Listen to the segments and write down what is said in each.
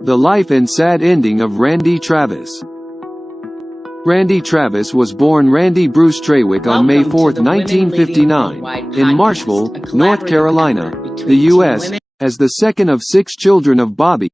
The life and sad ending of Randy Travis. Randy Travis was born Randy Bruce Trawick on May 4, 1959, in Marshville, North Carolina, the U.S., as the second of 6 children of Bobby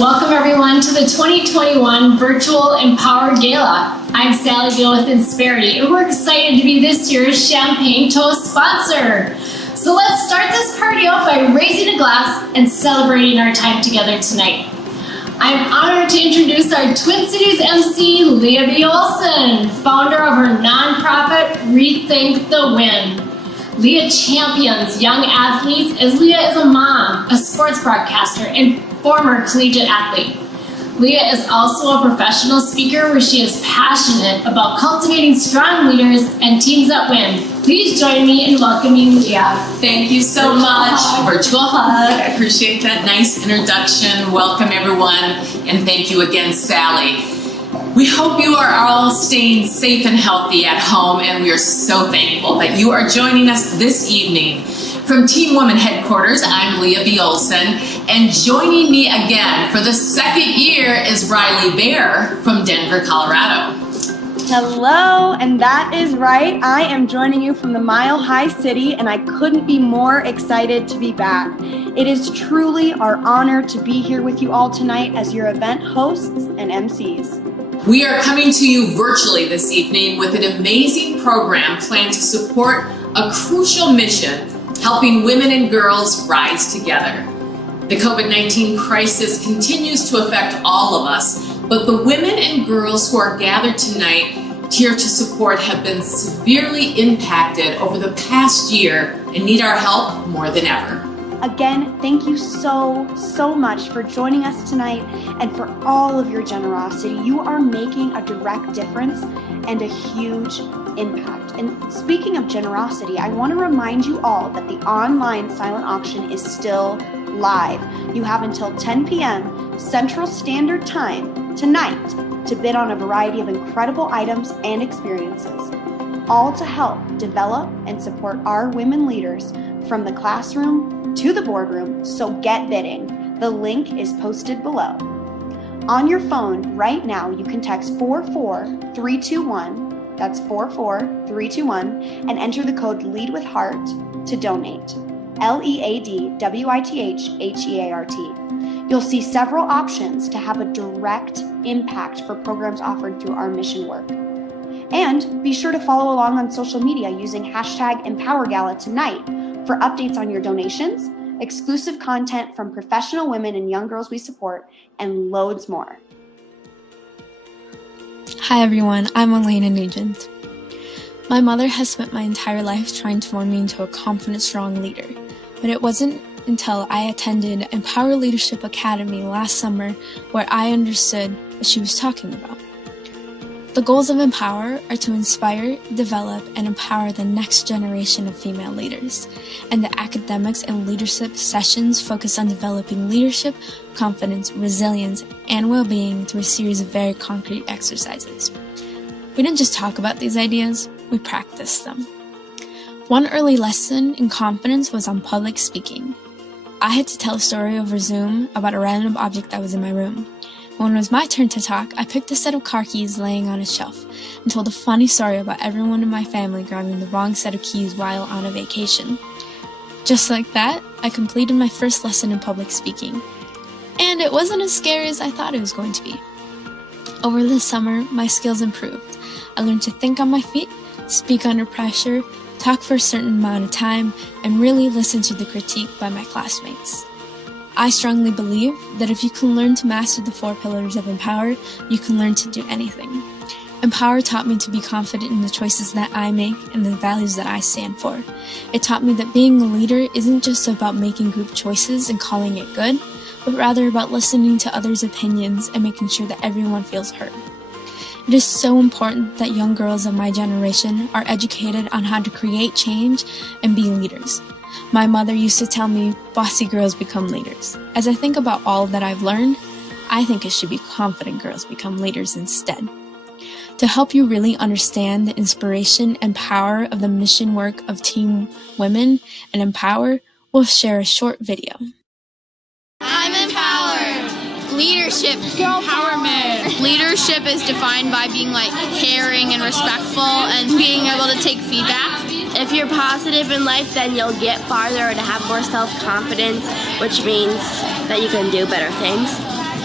Welcome everyone to the 2021 Virtual Empower Gala. I'm Sally Gill with Insperity, and we're excited to be this year's Champagne Toast sponsor. So let's start this party off by raising a glass and celebrating our time together tonight. I'm honored to introduce our Twin Cities MC, Leah B. Olson, founder of her nonprofit, Rethink the Win. Leah champions young athletes as Leah is a mom, a sports broadcaster, and former collegiate athlete. Leah is also a professional speaker where she is passionate about cultivating strong leaders and teams that win. Please join me in welcoming Leah. Thank you so much. Virtual hug. I appreciate that nice introduction. Welcome everyone, and thank you again, Sally. We hope you are all staying safe and healthy at home, and we are so thankful that you are joining us this evening. From TeamWomen headquarters, I'm Leah B. Olson, and joining me again for the second year is Riley Bear from Denver, Colorado. Hello, and that is right. I am joining you from the Mile High City, and I couldn't be more excited to be back. It is truly our honor to be here with you all tonight as your event hosts and MCs. We are coming to you virtually this evening with an amazing program planned to support a crucial mission, helping women and girls rise together. The COVID-19 crisis continues to affect all of us, but the women and girls who are gathered tonight here to support have been severely impacted over the past year and need our help more than ever. Again, thank you so much for joining us tonight and for all of your generosity. You are making a direct difference and a huge impact. And speaking of generosity, I want to remind you all that the online silent auction is still live. You have until 10 p.m. Central Standard Time tonight to bid on a variety of incredible items and experiences, all to help develop and support our women leaders from the classroom to the boardroom. So get bidding. The link is posted below. On your phone right now, you can text 44321, that's 44321, and enter the code LEADWITHHEART to donate. LEADWITHHEART. You'll see several options to have a direct impact for programs offered through our mission work. And be sure to follow along on social media using hashtag Empower Gala tonight for updates on your donations, exclusive content from professional women and young girls we support, and loads more. Hi everyone, I'm Elena Nugent. My mother has spent my entire life trying to form me into a confident, strong leader, but it wasn't until I attended Empower Leadership Academy last summer where I understood what she was talking about. The goals of Empower are to inspire, develop, and empower the next generation of female leaders, and the academics and leadership sessions focus on developing leadership, confidence, resilience, and well-being through a series of very concrete exercises. We didn't just talk about these ideas, we practiced them. One early lesson in confidence was on public speaking. I had to tell a story over Zoom about a random object that was in my room. When it was my turn to talk, I picked a set of car keys laying on a shelf and told a funny story about everyone in my family grabbing the wrong set of keys while on a vacation. Just like that, I completed my first lesson in public speaking. And it wasn't as scary as I thought it was going to be. Over the summer, my skills improved. I learned to think on my feet, speak under pressure, talk for a certain amount of time, and really listen to the critique by my classmates. I strongly believe that if you can learn to master the 4 pillars of Empower, you can learn to do anything. Empower taught me to be confident in the choices that I make and the values that I stand for. It taught me that being a leader isn't just about making group choices and calling it good, but rather about listening to others' opinions and making sure that everyone feels heard. It is so important that young girls of my generation are educated on how to create change and be leaders. My mother used to tell me, bossy girls become leaders. As I think about all that I've learned, I think it should be confident girls become leaders instead. To help you really understand the inspiration and power of the mission work of TeamWomen and Empower, we'll share a short video. I'm empowered. Leadership. Empowerment. Leadership is defined by being caring and respectful and being able to take feedback. If you're positive in life, then you'll get farther and have more self-confidence, which means that you can do better things.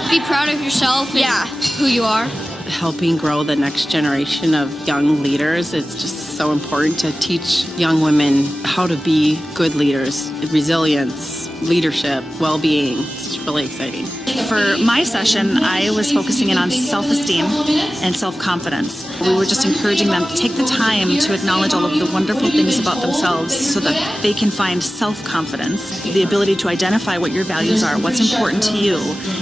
Be proud of yourself and who you are. Helping grow the next generation of young leaders. It's just so important to teach young women how to be good leaders, resilience, leadership, well-being. It's really exciting. For my session, I was focusing in on self-esteem and self-confidence. We were just encouraging them to take the time to acknowledge all of the wonderful things about themselves so that they can find self-confidence. The ability to identify what your values are, what's important to you,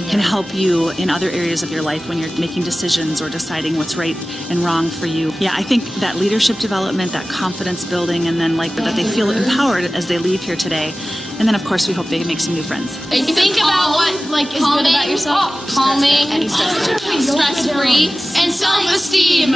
can help you in other areas of your life when you're making decisions or deciding what's right and wrong for you. Yeah, I think that leadership development, that confidence building, and then that they feel empowered as they leave here today. And then, of course, we hope they make some new friends. Think about what is good about yourself. Calming, stress-free, and self-esteem.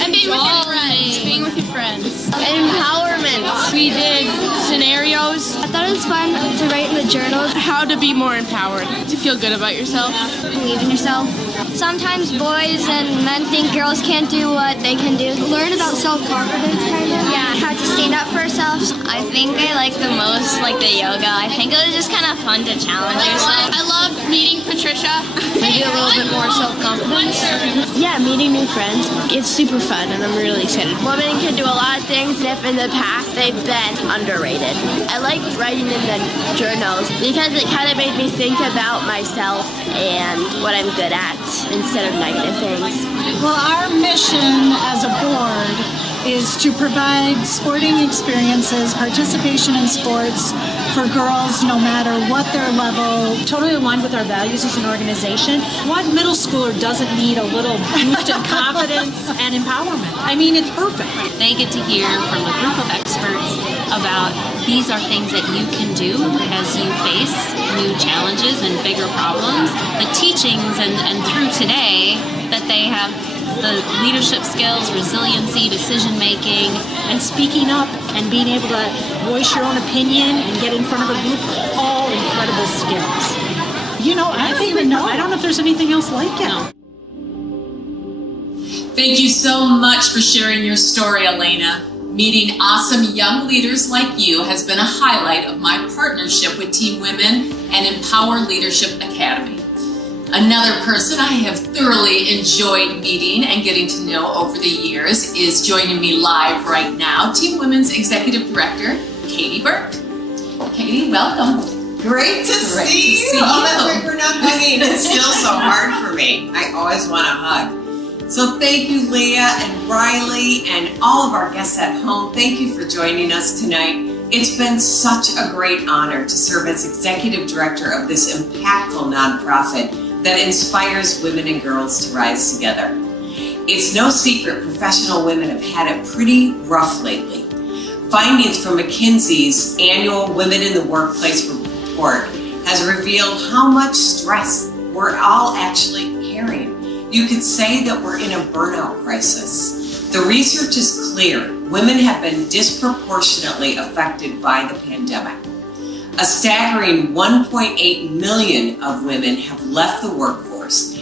And being with your friends. Being with your friends. Empowerment. We did scenarios. I thought it was fun to write in the journal. How to be more empowered. To feel good about yourself. Believe in yourself. Sometimes boys and men think girls can't do what they can do. Learn about self-confidence, kind of. Yeah, how to stand up for ourselves. I think I like the most the yoga. I think it was just kind of fun to challenge yourself. I loved meeting Patricia. Maybe a little bit more self-confidence. Yeah, meeting new friends. It's super fun and I'm really excited. Women can do a lot of things, and if in the past they've been underrated. I like writing in the journals because it kind of made me think about myself and what I'm good at instead of negative things. Well, our mission as a board is to provide sporting experiences, participation in sports for girls no matter what their level. Totally aligned with our values as an organization. What middle schooler doesn't need a little boost in confidence and empowerment? I mean, it's perfect. They get to hear from a group of experts about these are things that you can do as you face new challenges and bigger problems. The teachings and through today that they have the leadership skills, resiliency, decision making, And speaking up and being able to voice your own opinion and get in front of a group are all incredible skills. You know, I don't even know. I don't know if there's anything else like it. No. Thank you so much for sharing your story, Elena. Meeting awesome young leaders like you has been a highlight of my partnership with TeamWomen and Empower Leadership Academy. Another person I have thoroughly enjoyed meeting and getting to know over the years is joining me live right now, TeamWomen's Executive Director, Katie Burke. Katie, welcome. Great to see you. Oh, that's right, we're not hugging. It's still so hard for me. I always want to hug. So thank you, Leah and Riley and all of our guests at home. Thank you for joining us tonight. It's been such a great honor to serve as Executive Director of this impactful nonprofit that inspires women and girls to rise together. It's no secret professional women have had it pretty rough lately. Findings from McKinsey's annual Women in the Workplace report has revealed how much stress we're all actually carrying. You could say that we're in a burnout crisis. The research is clear. Women have been disproportionately affected by the pandemic. A staggering 1.8 million of women have left the workforce.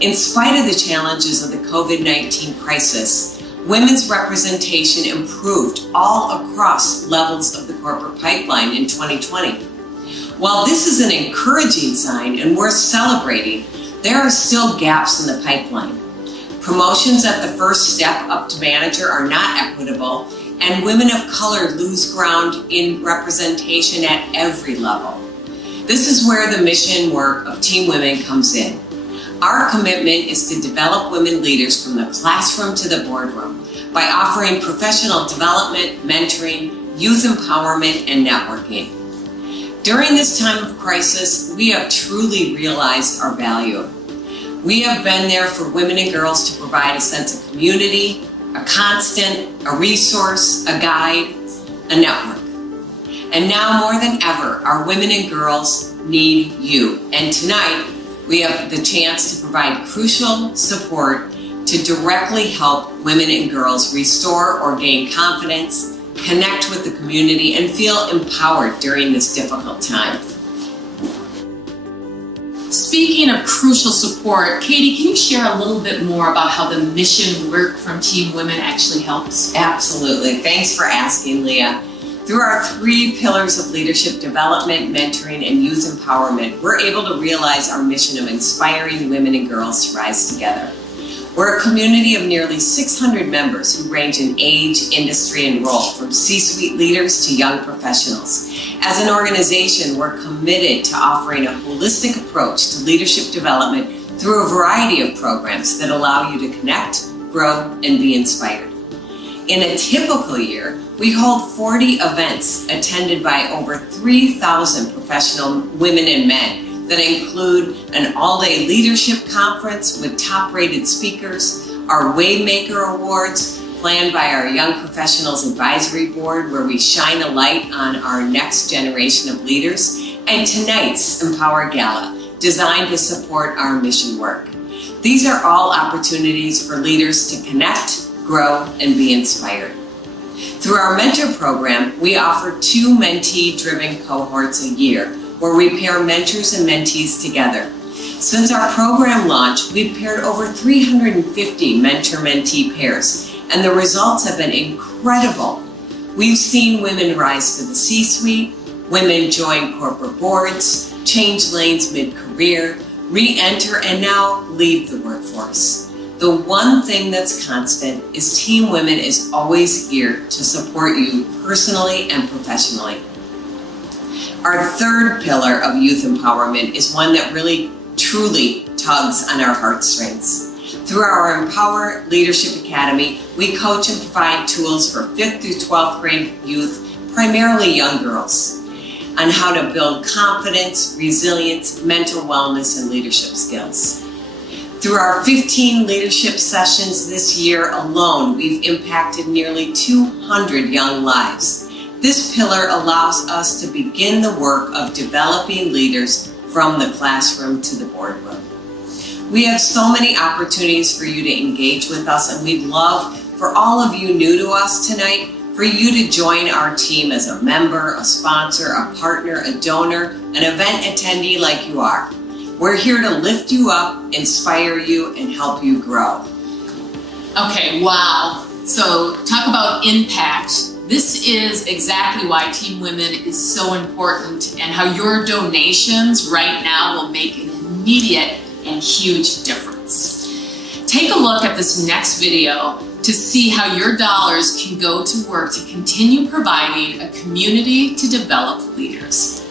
In spite of the challenges of the COVID-19 crisis, women's representation improved all across levels of the corporate pipeline in 2020. While this is an encouraging sign and worth celebrating, there are still gaps in the pipeline. Promotions at the first step up to manager are not equitable, and women of color lose ground in representation at every level. This is where the mission work of TeamWomen comes in. Our commitment is to develop women leaders from the classroom to the boardroom by offering professional development, mentoring, youth empowerment, and networking. During this time of crisis, we have truly realized our value. We have been there for women and girls to provide a sense of community, a constant, a resource, a guide, a network. And now more than ever, our women and girls need you. And tonight, we have the chance to provide crucial support to directly help women and girls restore or gain confidence, connect with the community, and feel empowered during this difficult time. Speaking of crucial support, Katie, can you share a little bit more about how the mission work from TeamWomen actually helps? Absolutely. Thanks for asking, Leah. Through our 3 pillars of leadership development, mentoring, and youth empowerment, we're able to realize our mission of inspiring women and girls to rise together. We're a community of nearly 600 members who range in age, industry, and role, from C-suite leaders to young professionals. As an organization, we're committed to offering a holistic approach to leadership development through a variety of programs that allow you to connect, grow, and be inspired. In a typical year, we hold 40 events attended by over 3,000 professional women and men that include an all-day leadership conference with top-rated speakers, our Waymaker Awards, planned by our Young Professionals Advisory Board, where we shine a light on our next generation of leaders, and tonight's Empower Gala, designed to support our mission work. These are all opportunities for leaders to connect, grow, and be inspired. Through our mentor program, we offer 2 mentee-driven cohorts a year, where we pair mentors and mentees together. Since our program launch, we've paired over 350 mentor-mentee pairs, and the results have been incredible. We've seen women rise to the C-suite, women join corporate boards, change lanes mid-career, re-enter, and now leave the workforce. The one thing that's constant is TeamWomen is always here to support you personally and professionally. Our 3rd pillar of youth empowerment is one that really, truly tugs on our heartstrings. Through our Empower Leadership Academy, we coach and provide tools for 5th through 12th grade youth, primarily young girls, on how to build confidence, resilience, mental wellness, and leadership skills. Through our 15 leadership sessions this year alone, we've impacted nearly 200 young lives. This pillar allows us to begin the work of developing leaders from the classroom to the boardroom. We have so many opportunities for you to engage with us, and we'd love for all of you new to us tonight, for you to join our team as a member, a sponsor, a partner, a donor, an event attendee like you are. We're here to lift you up, inspire you, and help you grow. Okay, wow. So talk about impact. This is exactly why TeamWomen is so important, and how your donations right now will make an immediate and huge difference. Take a look at this next video to see how your dollars can go to work to continue providing a community to develop leaders.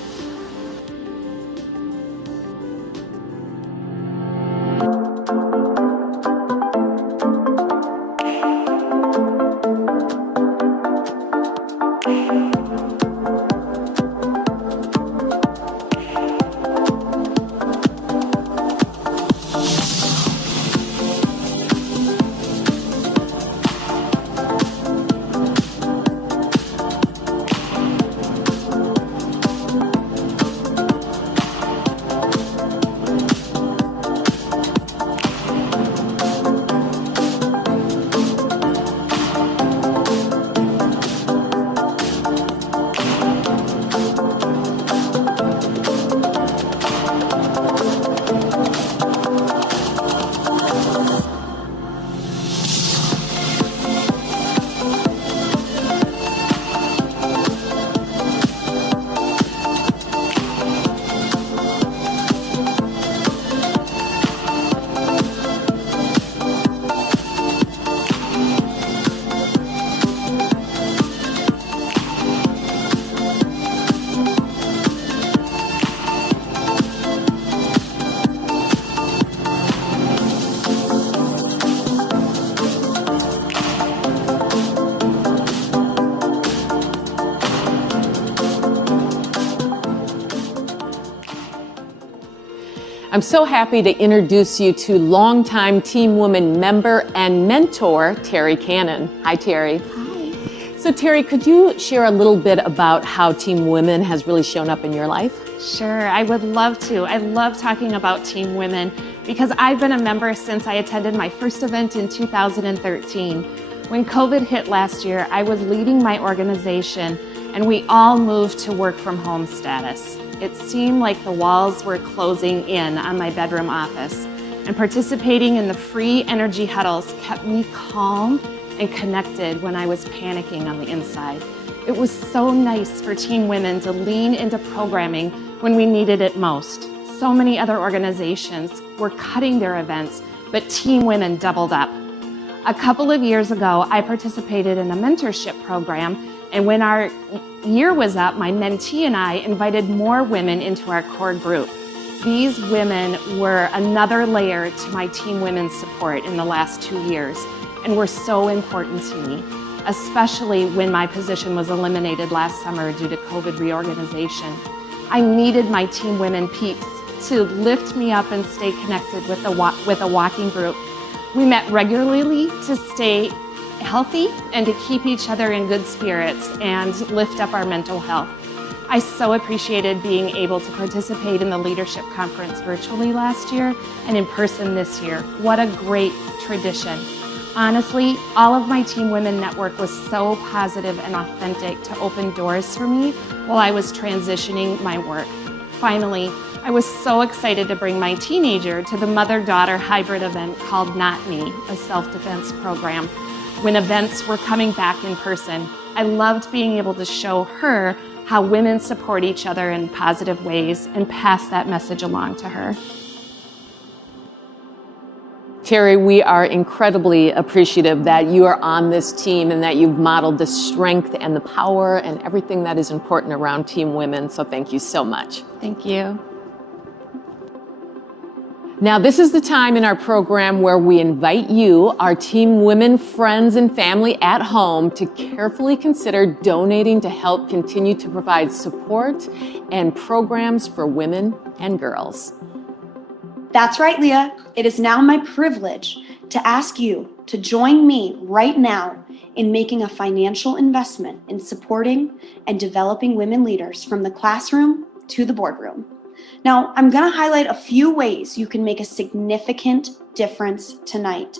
I'm so happy to introduce you to longtime TeamWomen member and mentor, Terry Cannon. Hi, Terry. Hi. So, Terry, could you share a little bit about how TeamWomen has really shown up in your life? Sure, I would love to. I love talking about TeamWomen because I've been a member since I attended my first event in 2013. When COVID hit last year, I was leading my organization and we all moved to work from home status. It seemed like the walls were closing in on my bedroom office, and participating in the free energy huddles kept me calm and connected when I was panicking on the inside. It was so nice for Team Women to lean into programming when we needed it most. So many other organizations were cutting their events, but Team Women doubled up. A couple of years ago, I participated in a mentorship program, and when our year was up, my mentee and I invited more women into our core group. These women were another layer to my Team Women support in the last 2 years and were so important to me, especially when my position was eliminated last summer due to COVID reorganization. I needed my Team Women peeps to lift me up and stay connected with a walking group. We met regularly to stay healthy and to keep each other in good spirits and lift up our mental health. I so appreciated being able to participate in the leadership conference virtually last year and in person this year. What a great tradition. Honestly, all of my Team Women network was so positive and authentic to open doors for me while I was transitioning my work. Finally, I was so excited to bring my teenager to the mother-daughter hybrid event called Not Me, a self-defense program. When events were coming back in person, I loved being able to show her how women support each other in positive ways and pass that message along to her. Terry, we are incredibly appreciative that you are on this team and that you've modeled the strength and the power and everything that is important around Team Women. So thank you so much. Thank you. Now, this is the time in our program where we invite you, our Team Women friends and family at home, to carefully consider donating to help continue to provide support and programs for women and girls. That's right, Leah. It is now my privilege to ask you to join me right now in making a financial investment in supporting and developing women leaders from the classroom to the boardroom. Now, I'm going to highlight a few ways you can make a significant difference tonight.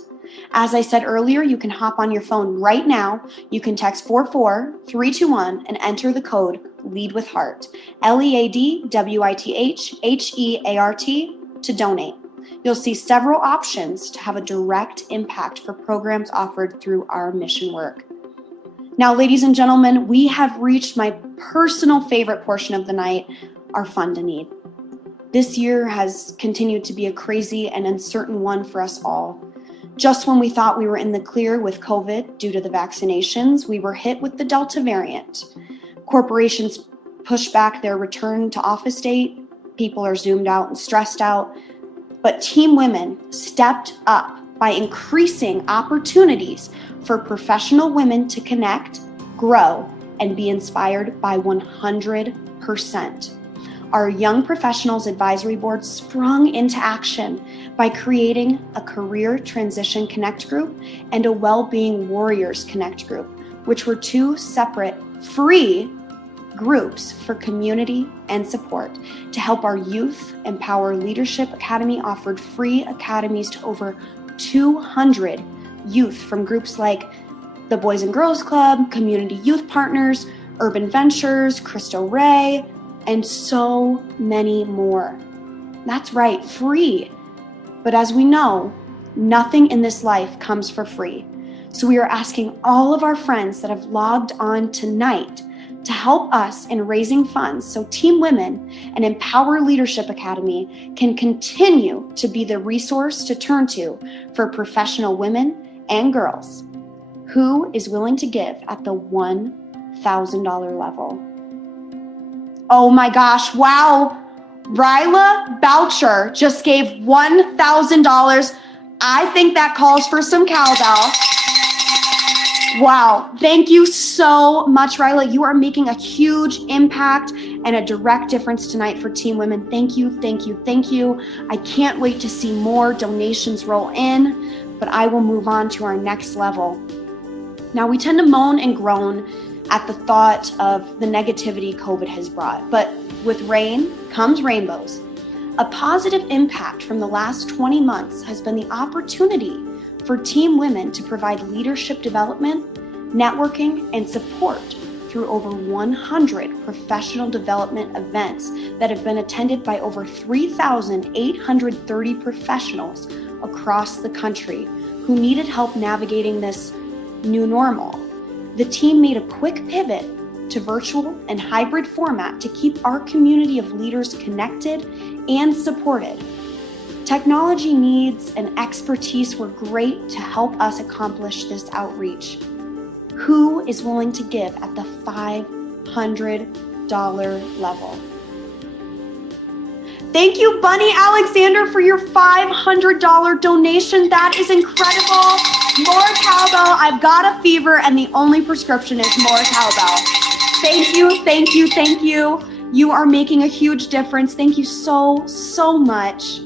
As I said earlier, you can hop on your phone right now. You can text 44321 and enter the code LEADWITHHEART, LEADWITHHEART, to donate. You'll see several options to have a direct impact for programs offered through our mission work. Now, ladies and gentlemen, we have reached my personal favorite portion of the night, our Fund a Need. This year has continued to be a crazy and uncertain one for us all. Just when we thought we were in the clear with COVID due to the vaccinations, we were hit with the Delta variant. Corporations pushed back their return to office date. People are zoomed out and stressed out. But Team Women stepped up by increasing opportunities for professional women to connect, grow, and be inspired by 100%. Our Young Professionals Advisory Board sprung into action by creating a Career Transition Connect Group and a Wellbeing Warriors Connect Group, which were two separate free groups for community and support to help our youth. Empower Leadership Academy offered free academies to over 200 youth from groups like the Boys and Girls Club, Community Youth Partners, Urban Ventures, Cristo Rey, and so many more. That's right, free. But as we know, nothing in this life comes for free. So we are asking all of our friends that have logged on tonight to help us in raising funds so Team Women and Empower Leadership Academy can continue to be the resource to turn to for professional women and girls. Who is willing to give at the $1,000 level? Oh my gosh, wow. Ryla Boucher just gave $1,000. I think that calls for some cowbell. Wow, thank you so much, Ryla. You are making a huge impact and a direct difference tonight for Team Women. Thank you, thank you, thank you. I can't wait to see more donations roll in, but I will move on to our next level. Now, we tend to moan and groan at the thought of the negativity COVID has brought, but with rain comes rainbows. A positive impact from the last 20 months has been the opportunity for Team Women to provide leadership development, networking, and support through over 100 professional development events that have been attended by over 3,830 professionals across the country who needed help navigating this new normal. The team made a quick pivot to virtual and hybrid format to keep our community of leaders connected and supported. Technology needs and expertise were great to help us accomplish this outreach. Who is willing to give at the $500 level? Thank you, Bunny Alexander, for your $500 donation. That is incredible. More cowbell. I've got a fever, and the only prescription is more cowbell. Thank you, thank you, thank you. You are making a huge difference. Thank you so, so much.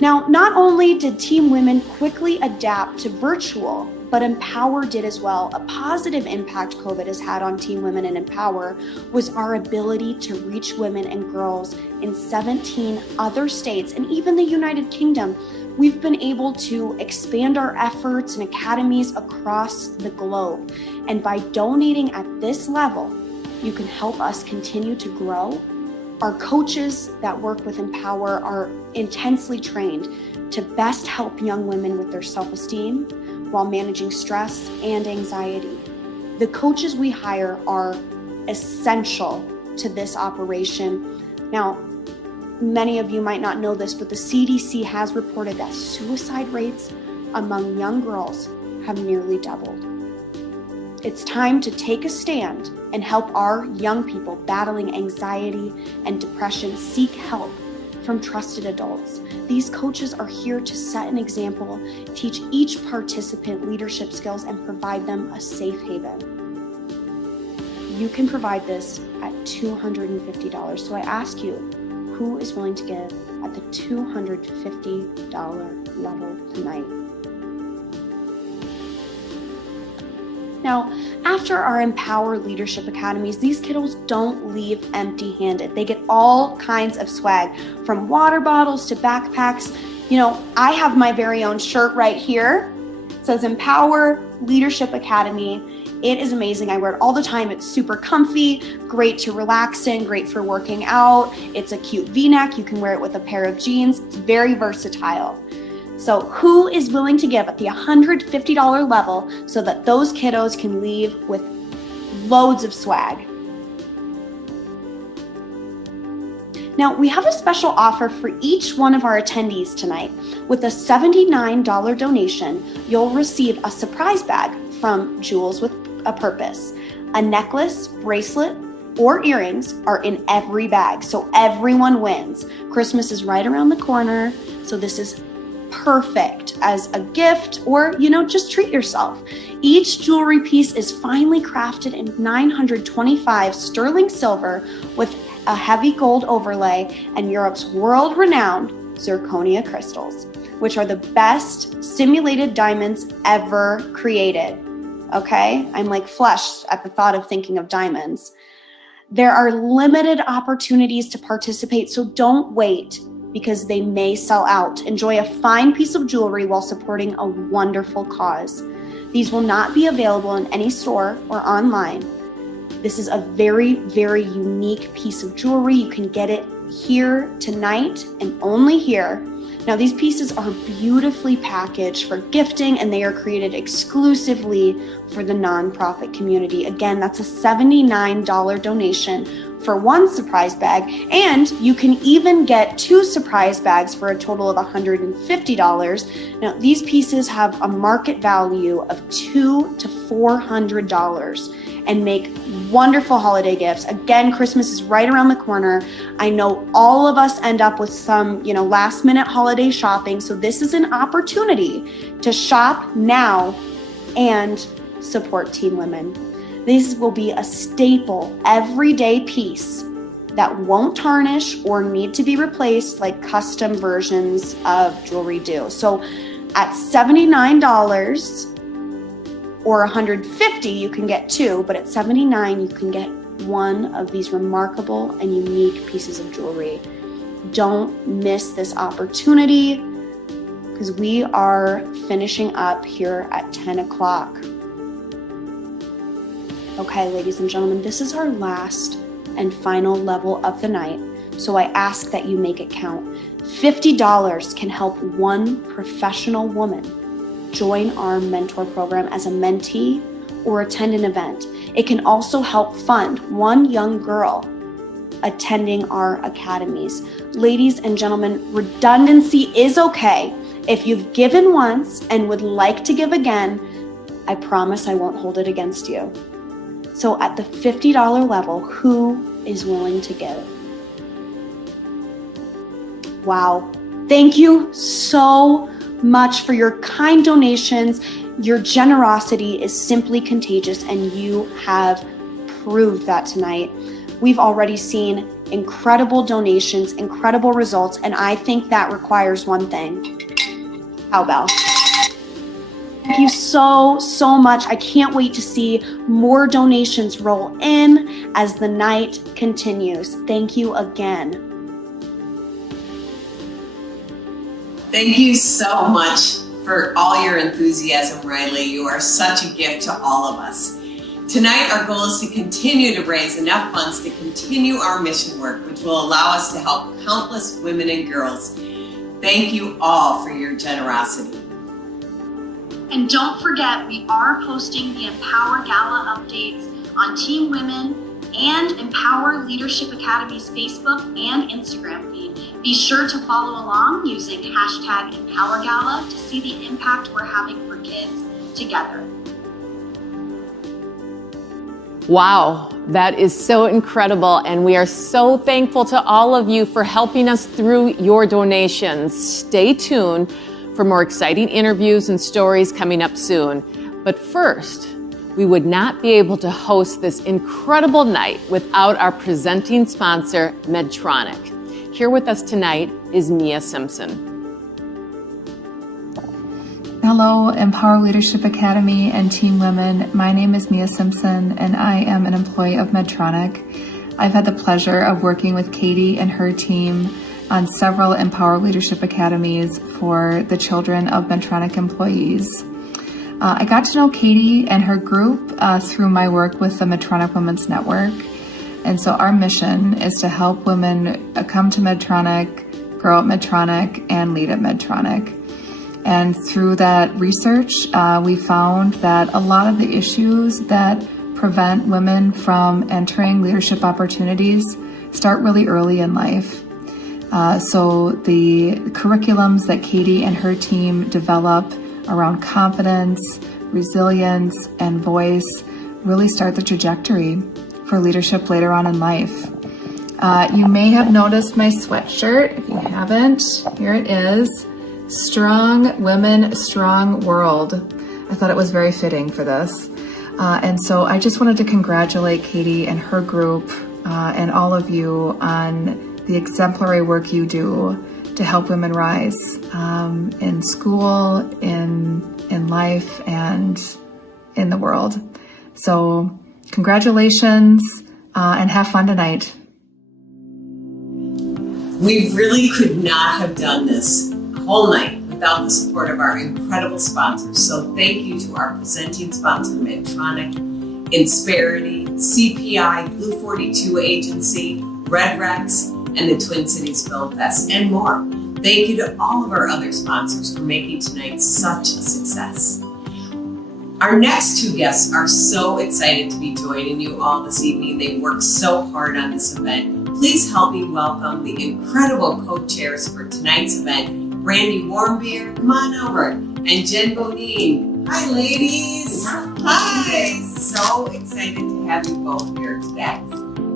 Now, not only did Team Women quickly adapt to virtual, but Empower did as well. A positive impact COVID has had on Team Women and Empower was our ability to reach women and girls in 17 other states and even the United Kingdom. We've been able to expand our efforts and academies across the globe. And by donating at this level, you can help us continue to grow. Our coaches that work with Empower are intensely trained to best help young women with their self-esteem while managing stress and anxiety. The coaches we hire are essential to this operation. Now, many of you might not know this, but the CDC has reported that suicide rates among young girls have nearly doubled. It's time to take a stand and help our young people battling anxiety and depression seek help from trusted adults. These coaches are here to set an example, teach each participant leadership skills, and provide them a safe haven. You can provide this at $250. So I ask you, who is willing to give at the $250 level tonight? Now, after our Empower Leadership Academies, these kiddos don't leave empty-handed. They get all kinds of swag, from water bottles to backpacks. You know, I have my very own shirt right here. It says Empower Leadership Academy. It is amazing. I wear it all the time. It's super comfy, great to relax in, great for working out. It's a cute V-neck. You can wear it with a pair of jeans. It's very versatile. So who is willing to give at the $150 level so that those kiddos can leave with loads of swag? Now, we have a special offer for each one of our attendees tonight. With a $79 donation, you'll receive a surprise bag from Jewels with a Purpose. A necklace, bracelet, or earrings are in every bag, so everyone wins. Christmas is right around the corner, so this is perfect as a gift, or, you know, just treat yourself. Each jewelry piece is finely crafted in 925 sterling silver with a heavy gold overlay and Europe's world-renowned zirconia crystals, which are the best simulated diamonds ever created. Okay? I'm like flushed at the thought of thinking of diamonds. There are limited opportunities to participate, so don't wait, because they may sell out. Enjoy a fine piece of jewelry while supporting a wonderful cause. These will not be available in any store or online. This is a very, very unique piece of jewelry. You can get it here tonight and only here. Now, these pieces are beautifully packaged for gifting, and they are created exclusively for the nonprofit community. Again, that's a $79 donation for one surprise bag, and you can even get 2 surprise bags for a total of $150. Now, these pieces have a market value of $200 to $400 and make wonderful holiday gifts. Again, Christmas is right around the corner. I know all of us end up with some, last minute holiday shopping. So this is an opportunity to shop now and support Team Women. This will be a staple, everyday piece that won't tarnish or need to be replaced like custom versions of jewelry do. So at $79 or $150, you can get 2, but at $79, you can get one of these remarkable and unique pieces of jewelry. Don't miss this opportunity, because we are finishing up here at 10 o'clock. Okay, ladies and gentlemen, this is our last and final level of the night, so I ask that you make it count. $50 can help one professional woman join our mentor program as a mentee or attend an event. It can also help fund one young girl attending our academies. Ladies and gentlemen, redundancy is okay. If you've given once and would like to give again, I promise I won't hold it against you. So at the $50 level, who is willing to give? Wow. Thank you so much for your kind donations. Your generosity is simply contagious, and you have proved that tonight. We've already seen incredible donations, incredible results, and I think that requires one thing. Cowbell. Thank you so much. I can't wait to see more donations roll in as the night continues. Thank you again. Thank you so much for all your enthusiasm, Riley. You are such a gift to all of us. Tonight, our goal is to continue to raise enough funds to continue our mission work, which will allow us to help countless women and girls. Thank you all for your generosity. And don't forget, we are posting the Empower Gala updates on TeamWomen and Empower Leadership Academy's Facebook and Instagram feed. Be sure to follow along using hashtag Empower Gala to see the impact we're having for kids together. Wow, that is so incredible, and we are so thankful to all of you for helping us through your donations. Stay tuned for more exciting interviews and stories coming up soon. But first, we would not be able to host this incredible night without our presenting sponsor, Medtronic. Here with us tonight is Mia Simpson. Hello, Empower Leadership Academy and TeamWomen. My name is Mia Simpson, and I am an employee of Medtronic. I've had the pleasure of working with Katie and her team on several Empower Leadership Academies for the children of Medtronic employees. I got to know Katie and her group through my work with the Medtronic Women's Network. And so our mission is to help women come to Medtronic, grow at Medtronic, and lead at Medtronic. And through that research, we found that a lot of the issues that prevent women from entering leadership opportunities start really early in life. So the curriculums that Katie and her team develop around confidence, resilience, and voice really start the trajectory for leadership later on in life. You may have noticed my sweatshirt. If you haven't, here it is. Strong Women, Strong World. I thought it was very fitting for this. And so I just wanted to congratulate Katie and her group and all of you on the exemplary work you do to help women rise in school, in life, and in the world. So congratulations and have fun tonight. We really could not have done this whole night without the support of our incredible sponsors. So thank you to our presenting sponsor, Medtronic, Insperity, CPI, Blue 42 Agency, Red Rex, and the Twin Cities Film Fest, and more. Thank you to all of our other sponsors for making tonight such a success. Our next two guests are so excited to be joining you all this evening. They worked so hard on this event. Please help me welcome the incredible co-chairs for tonight's event, Brandy Warmbier, come on over, and Jen Bodine. Hi, ladies. Hi. So excited to have you both here today.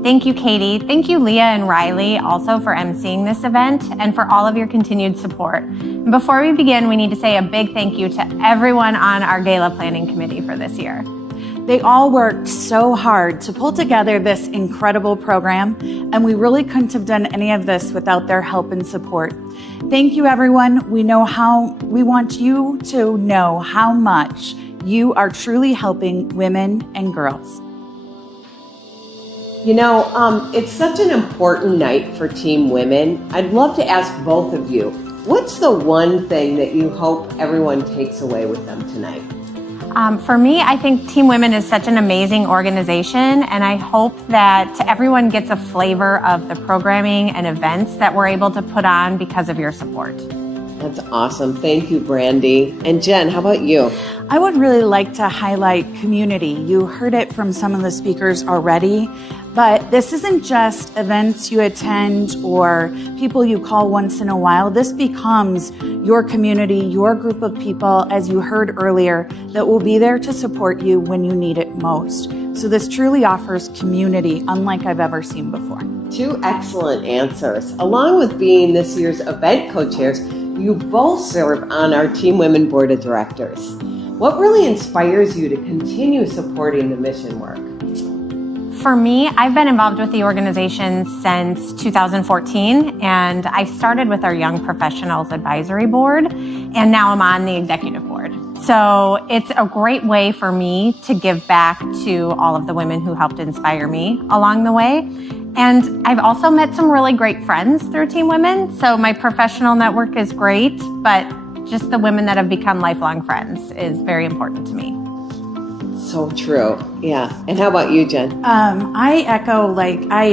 Thank you, Katie. Thank you, Leah and Riley, also for emceeing this event and for all of your continued support. And before we begin, we need to say a big thank you to everyone on our gala planning committee for this year. They all worked so hard to pull together this incredible program, and we really couldn't have done any of this without their help and support. Thank you, everyone. We want you to know how much you are truly helping women and girls. You know, it's such an important night for TeamWomen. I'd love to ask both of you, what's the one thing that you hope everyone takes away with them tonight? For me, I think TeamWomen is such an amazing organization, and I hope that everyone gets a flavor of the programming and events that we're able to put on because of your support. That's awesome. Thank you, Brandy. And Jen, how about you? I would really like to highlight community. You heard it from some of the speakers already, but this isn't just events you attend or people you call once in a while. This becomes your community, your group of people, as you heard earlier, that will be there to support you when you need it most. So this truly offers community unlike I've ever seen before. Two excellent answers. Along with being this year's event co-chairs, you both serve on our Team Women Board of Directors. What really inspires you to continue supporting the mission work? For me, I've been involved with the organization since 2014, and I started with our Young Professionals Advisory Board, and now I'm on the executive board. So it's a great way for me to give back to all of the women who helped inspire me along the way. And I've also met some really great friends through Team Women. So my professional network is great, but just the women that have become lifelong friends is very important to me. So true. Yeah. And how about you, Jen? I echo, I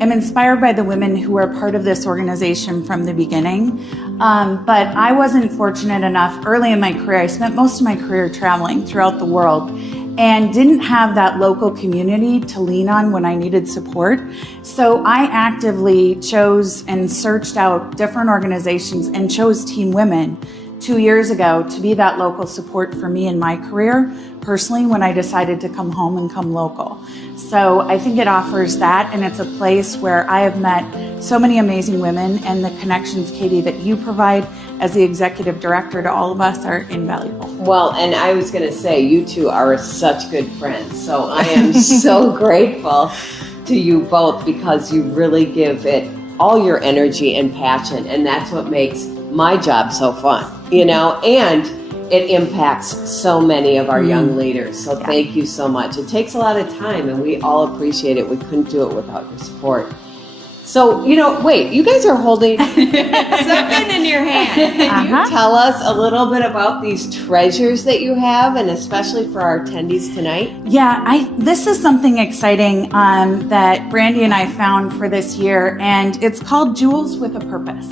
am inspired by the women who are part of this organization from the beginning. But I wasn't fortunate enough early in my career. I spent most of my career traveling throughout the world and didn't have that local community to lean on when I needed support. So I actively chose and searched out different organizations and chose Team Women 2 years ago to be that local support for me in my career, personally, when I decided to come home and come local. So I think it offers that, and it's a place where I have met so many amazing women, and the connections, Katie, that you provide as the executive director to all of us are invaluable. Well, and I was going to say, you two are such good friends. So I am so grateful to you both because you really give it all your energy and passion. And that's what makes my job so fun, and it impacts so many of our young leaders. So thank you so much. It takes a lot of time and we all appreciate it. We couldn't do it without your support. So, wait, you guys are holding something in your hand. Can you tell us a little bit about these treasures that you have, and especially for our attendees tonight? Yeah, this is something exciting that Brandy and I found for this year, and it's called Jewels with a Purpose.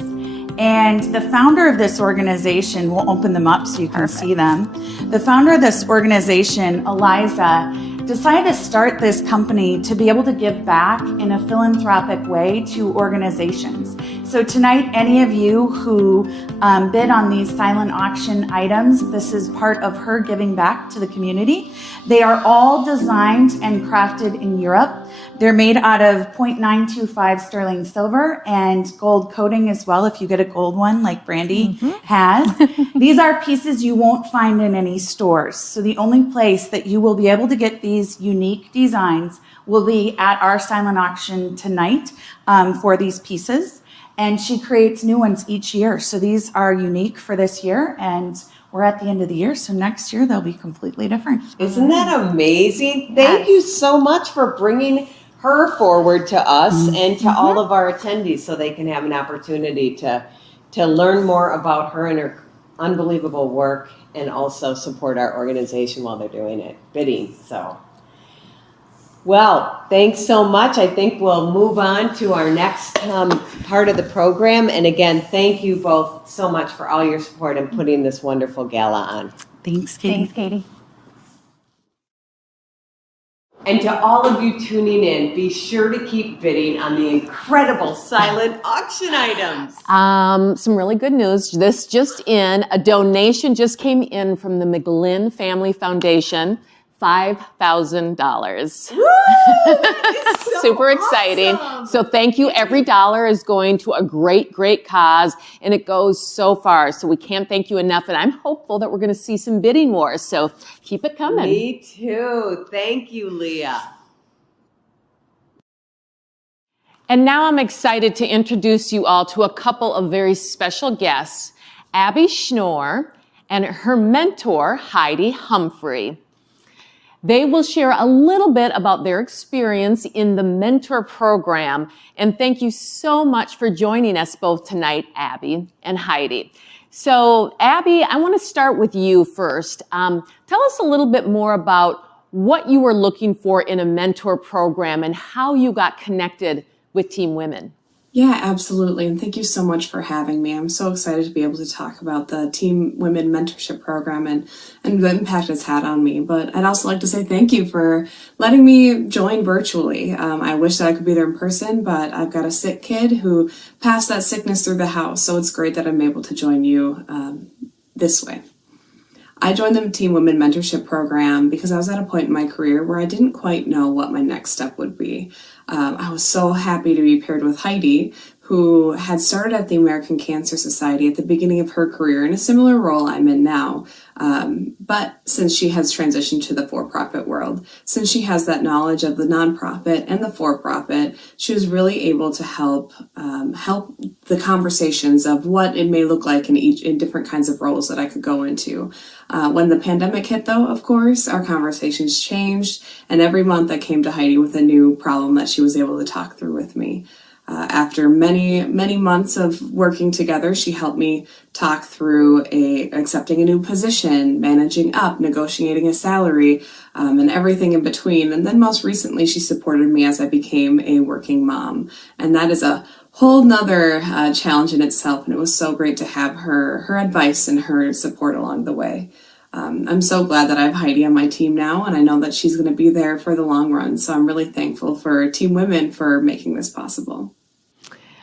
And the founder of this organization, we'll open them up so you can see them. The founder of this organization, Eliza, decided to start this company to be able to give back in a philanthropic way to organizations. So tonight, any of you who bid on these silent auction items, this is part of her giving back to the community. They are all designed and crafted in Europe. They're made out of 0.925 sterling silver and gold coating as well, if you get a gold one like Brandy has. These are pieces you won't find in any stores. So the only place that you will be able to get these unique designs will be at our silent auction tonight for these pieces. And she creates new ones each year. So these are unique for this year, and we're at the end of the year, so next year they'll be completely different. Isn't that amazing? Thank you so much for bringing her forward to us and to all of our attendees so they can have an opportunity to learn more about her and her unbelievable work and also support our organization while they're doing it, bidding. So, well, thanks so much. I think we'll move on to our next part of the program. And again, thank you both so much for all your support and putting this wonderful gala on. Thanks, Katie. Thanks, Katie. And to all of you tuning in, be sure to keep bidding on the incredible silent auction items. Some really good news. This just in, a donation just came in from the McGlynn Family Foundation, $5,000. So super exciting. Awesome. So thank you. Every dollar is going to a great, great cause, and it goes so far. So we can't thank you enough, and I'm hopeful that we're going to see some bidding wars. So keep it coming. Me too. Thank you, Leah. And now I'm excited to introduce you all to a couple of very special guests, Abby Schnorr and her mentor, Heidi Humphrey. They will share a little bit about their experience in the mentor program. And thank you so much for joining us both tonight, Abby and Heidi. So Abby, I want to start with you first. Tell us a little bit more about what you were looking for in a mentor program and how you got connected with Team Women. Yeah, absolutely. And thank you so much for having me. I'm so excited to be able to talk about the Team Women Mentorship Program and the impact it's had on me. But I'd also like to say thank you for letting me join virtually. I wish that I could be there in person, but I've got a sick kid who passed that sickness through the house. So it's great that I'm able to join you this way. I joined the Team Women Mentorship Program because I was at a point in my career where I didn't quite know what my next step would be. I was so happy to be paired with Heidi, who had started at the American Cancer Society at the beginning of her career in a similar role I'm in now. But since she has transitioned to the for-profit world, since she has that knowledge of the nonprofit and the for-profit, she was really able to help the conversations of what it may look like in different kinds of roles that I could go into. When the pandemic hit, though, of course, our conversations changed, and every month I came to Heidi with a new problem that she was able to talk through with me. After many, many months of working together, she helped me talk through accepting a new position, managing up, negotiating a salary, and everything in between. And then most recently, she supported me as I became a working mom. And that is a whole nother challenge in itself. And it was so great to have her advice and her support along the way. I'm so glad that I have Heidi on my team now, and I know that she's going to be there for the long run. So I'm really thankful for Team Women for making this possible.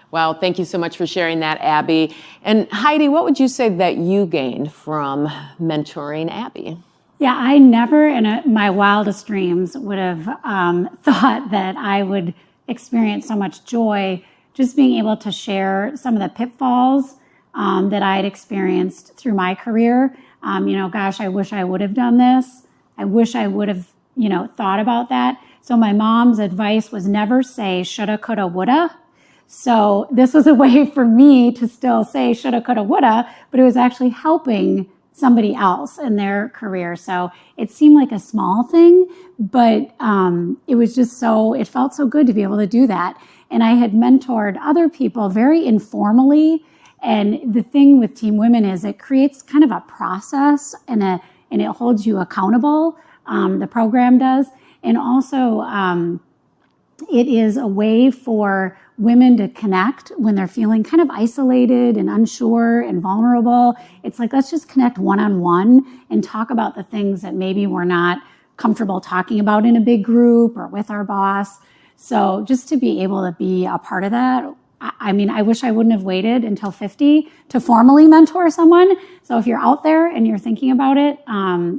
Wow, thank you so much for sharing that, Abby. And Heidi, what would you say that you gained from mentoring Abby? Yeah, I never in my wildest dreams would have thought that I would experience so much joy just being able to share some of the pitfalls that I had experienced through my career. Gosh, I wish I would have done this. I wish I would have, thought about that. So my mom's advice was never say shoulda, coulda, woulda. So this was a way for me to still say shoulda, coulda, woulda, but it was actually helping somebody else in their career. So it seemed like a small thing, but it was just it felt so good to be able to do that. And I had mentored other people very informally. And the thing with Team Women is it creates kind of a process and it holds you accountable. The program does. And also it is a way for women to connect when they're feeling kind of isolated and unsure and vulnerable. It's like, let's just connect one-on-one and talk about the things that maybe we're not comfortable talking about in a big group or with our boss. So just to be able to be a part of that, I wish I wouldn't have waited until 50 to formally mentor someone. So if you're out there and you're thinking about it,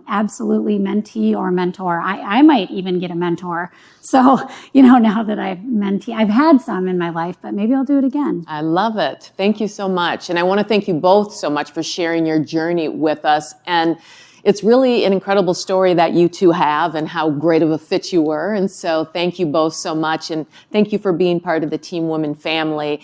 absolutely mentee or mentor. I might even get a mentor. So, now that I've had some in my life, but maybe I'll do it again. I love it. Thank you so much. And I want to thank you both so much for sharing your journey with us. And it's really an incredible story that you two have and how great of a fit you were. And so thank you both so much. And thank you for being part of the Team Women family.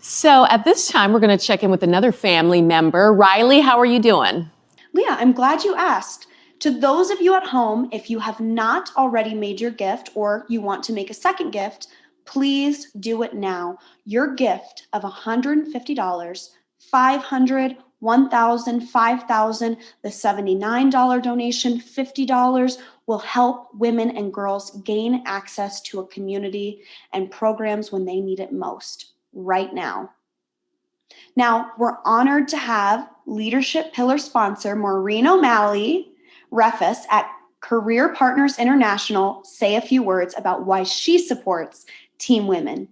So at this time, we're going to check in with another family member. Riley, how are you doing? Leah, I'm glad you asked. To those of you at home, if you have not already made your gift or you want to make a second gift, please do it now. Your gift of $150, $500, $1,000, $5,000, the $79 donation, $50 will help women and girls gain access to a community and programs when they need it most, right now. Now, we're honored to have Leadership Pillar sponsor Maureen O'Malley Refus at Career Partners International say a few words about why she supports Team Women.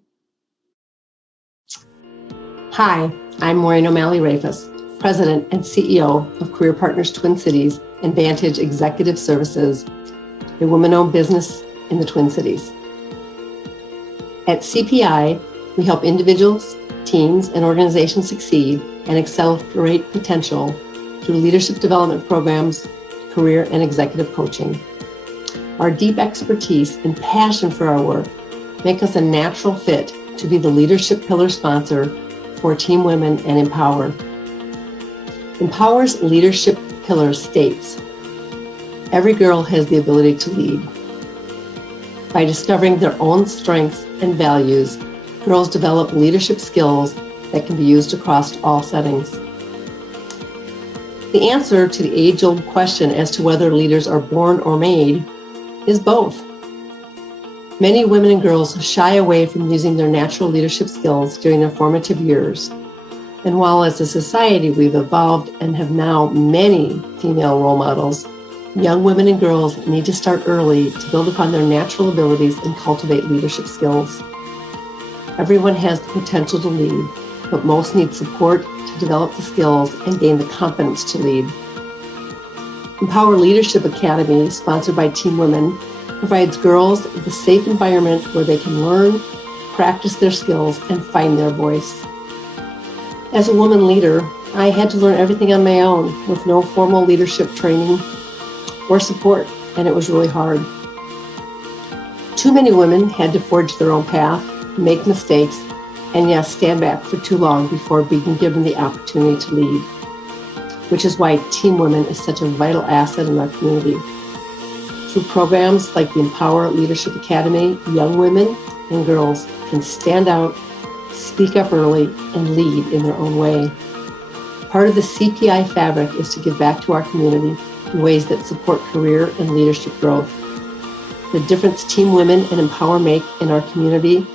Hi, I'm Maureen O'Malley Refus, President and CEO of Career Partners Twin Cities and Vantage Executive Services, a woman-owned business in the Twin Cities. At CPI, we help individuals, teams, and organizations succeed and accelerate potential through leadership development programs, career and executive coaching. Our deep expertise and passion for our work make us a natural fit to be the Leadership Pillar sponsor for Team Women and Empower. Empower's Leadership Pillar states, every girl has the ability to lead. By discovering their own strengths and values, girls develop leadership skills that can be used across all settings. The answer to the age-old question as to whether leaders are born or made is both. Many women and girls shy away from using their natural leadership skills during their formative years. And while as a society we've evolved and have now many female role models, young women and girls need to start early to build upon their natural abilities and cultivate leadership skills. Everyone has the potential to lead, but most need support to develop the skills and gain the confidence to lead. Empower Leadership Academy, sponsored by TeamWomen, provides girls with a safe environment where they can learn, practice their skills, and find their voice. As a woman leader, I had to learn everything on my own with no formal leadership training or support, and it was really hard. Too many women had to forge their own path, make mistakes, and yes, stand back for too long before being given the opportunity to lead, which is why TeamWomen is such a vital asset in our community. Through programs like the Empower Leadership Academy, young women and girls can stand out, speak up early, and lead in their own way. Part of the CPI fabric is to give back to our community in ways that support career and leadership growth. The difference TeamWomen and Empower make in our community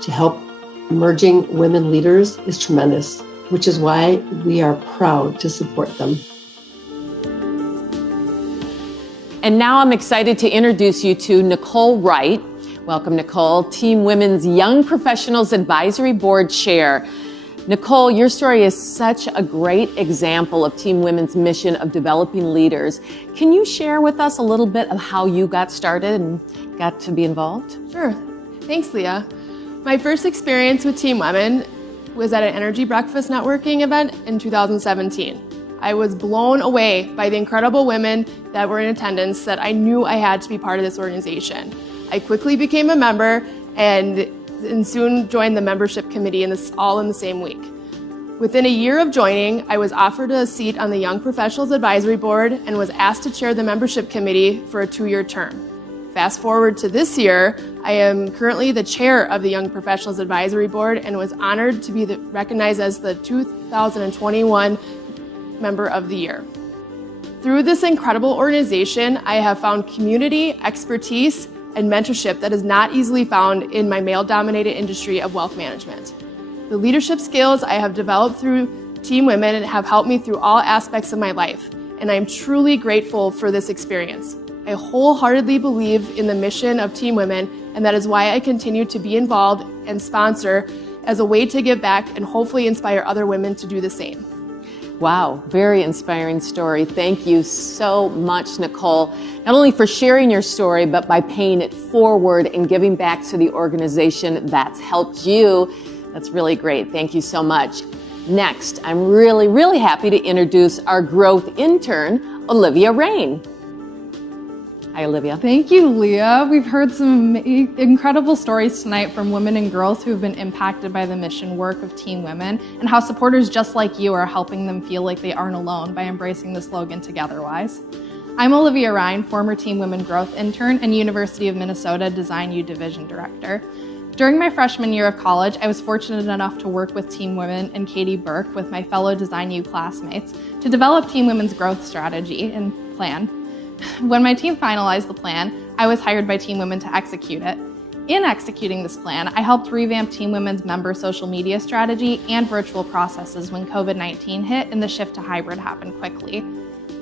to help emerging women leaders is tremendous, which is why we are proud to support them. And now I'm excited to introduce you to Nicole Wright. Welcome, Nicole, TeamWomen's Young Professionals Advisory Board Chair. Nicole, your story is such a great example of TeamWomen's mission of developing leaders. Can you share with us a little bit of how you got started and got to be involved? Sure. Thanks, Leah. My first experience with TeamWomen was at an energy breakfast networking event in 2017. I was blown away by the incredible women that were in attendance that I knew I had to be part of this organization. I quickly became a member and soon joined the membership committee, and this all in the same week. Within a year of joining, I was offered a seat on the Young Professionals Advisory Board and was asked to chair the membership committee for a 2-year term. Fast forward to this year, I am currently the chair of the Young Professionals Advisory Board and was honored to be recognized as the 2021 Member of the Year. Through this incredible organization, I have found community, expertise, and mentorship that is not easily found in my male-dominated industry of wealth management. The leadership skills I have developed through TeamWomen have helped me through all aspects of my life, and I am truly grateful for this experience. I wholeheartedly believe in the mission of TeamWomen, and that is why I continue to be involved and sponsor as a way to give back and hopefully inspire other women to do the same. Wow, very inspiring story. Thank you so much, Nicole, not only for sharing your story, but by paying it forward and giving back to the organization that's helped you. That's really great. Thank you so much. Next, I'm really happy to introduce our growth intern, Olivia Rain. Hi, Olivia. Thank you, Leah. We've heard some incredible stories tonight from women and girls who have been impacted by the mission work of TeamWomen and how supporters just like you are helping them feel like they aren't alone by embracing the slogan Togetherwise. I'm Olivia Ryan, former TeamWomen growth intern and University of Minnesota Design U Division Director. During my freshman year of college, I was fortunate enough to work with TeamWomen and Katie Burke with my fellow Design U classmates to develop TeamWomen's growth strategy and plan. When my team finalized the plan, I was hired by TeamWomen to execute it. In executing this plan, I helped revamp TeamWomen's member social media strategy and virtual processes when COVID-19 hit and the shift to hybrid happened quickly.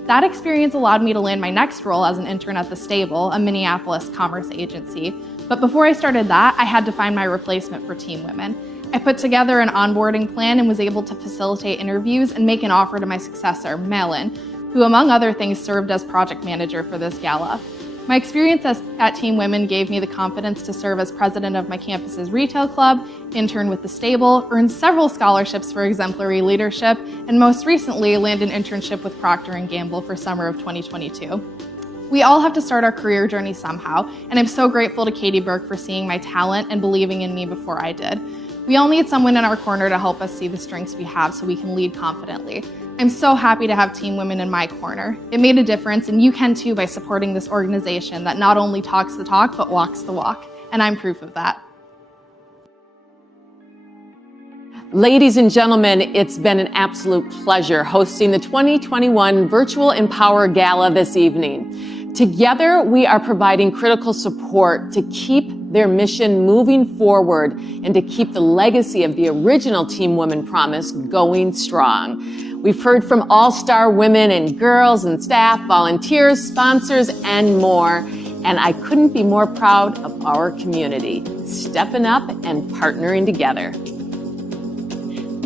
That experience allowed me to land my next role as an intern at The Stable, a Minneapolis commerce agency. But before I started that, I had to find my replacement for TeamWomen. I put together an onboarding plan and was able to facilitate interviews and make an offer to my successor, Malin, who among other things served as project manager for this gala. My experience at TeamWomen gave me the confidence to serve as president of my campus's retail club, intern with The Stable, earn several scholarships for exemplary leadership, and most recently land an internship with Procter & Gamble for summer of 2022. We all have to start our career journey somehow, and I'm so grateful to Katie Burke for seeing my talent and believing in me before I did. We all need someone in our corner to help us see the strengths we have so we can lead confidently. I'm so happy to have TeamWomen in my corner. It made a difference, and you can too by supporting this organization that not only talks the talk, but walks the walk. And I'm proof of that. Ladies and gentlemen, it's been an absolute pleasure hosting the 2021 Virtual Empower Gala this evening. Together, we are providing critical support to keep their mission moving forward and to keep the legacy of the original Team Women promise going strong. We've heard from all-star women and girls and staff, volunteers, sponsors, and more. And I couldn't be more proud of our community, stepping up and partnering together.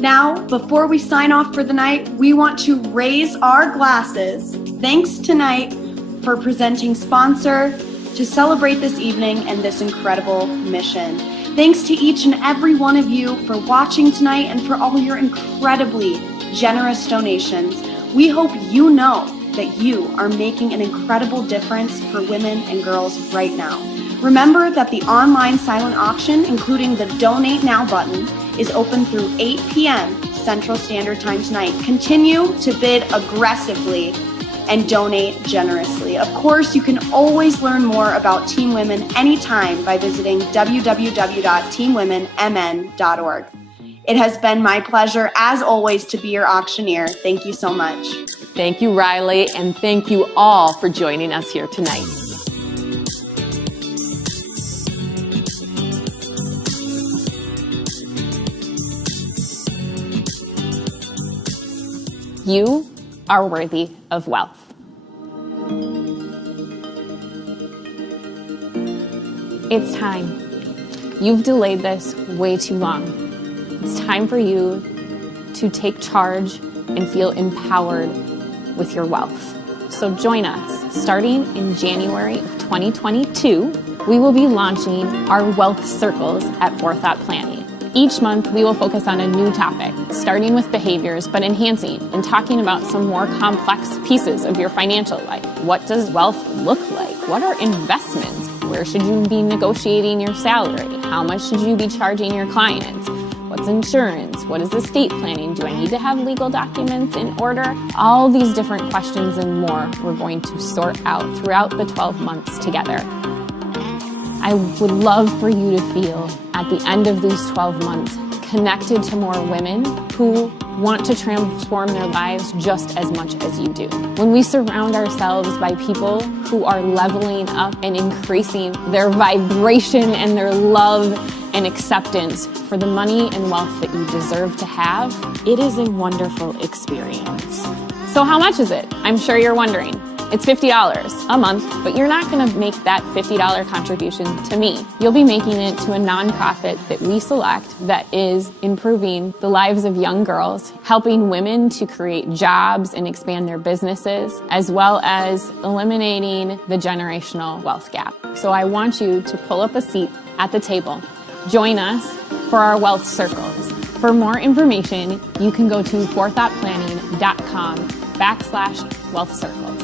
Now, before we sign off for the night, we want to raise our glasses. Thanks tonight for presenting sponsor to celebrate this evening and this incredible mission. Thanks to each and every one of you for watching tonight and for all your incredibly generous donations. We hope you know that you are making an incredible difference for women and girls right now. Remember that the online silent auction, including the Donate Now button, is open through 8 p.m. Central Standard Time tonight. Continue to bid aggressively and donate generously. Of course, you can always learn more about Team Women anytime by visiting www.teamwomenmn.org. It has been my pleasure, as always, to be your auctioneer. Thank you so much. Thank you, Riley, and thank you all for joining us here tonight. You are worthy of wealth. It's time. You've delayed this way too long. It's time for you to take charge and feel empowered with your wealth. So join us. Starting in January of 2022, we will be launching our wealth circles at Forethought Planning. Each month, we will focus on a new topic, starting with behaviors, but enhancing and talking about some more complex pieces of your financial life. What does wealth look like? What are investments? Where should you be negotiating your salary? How much should you be charging your clients? What's insurance? What is estate planning? Do I need to have legal documents in order? All these different questions and more we're going to sort out throughout the 12 months together. I would love for you to feel at the end of these 12 months connected to more women who want to transform their lives just as much as you do. When we surround ourselves by people who are leveling up and increasing their vibration and their love and acceptance for the money and wealth that you deserve to have, it is a wonderful experience. So how much is it? I'm sure you're wondering. It's $50 a month, but you're not going to make that $50 contribution to me. You'll be making it to a nonprofit that we select that is improving the lives of young girls, helping women to create jobs and expand their businesses, as well as eliminating the generational wealth gap. So I want you to pull up a seat at the table. Join us for our wealth circles. For more information, you can go to forethoughtplanning.com/wealth circles.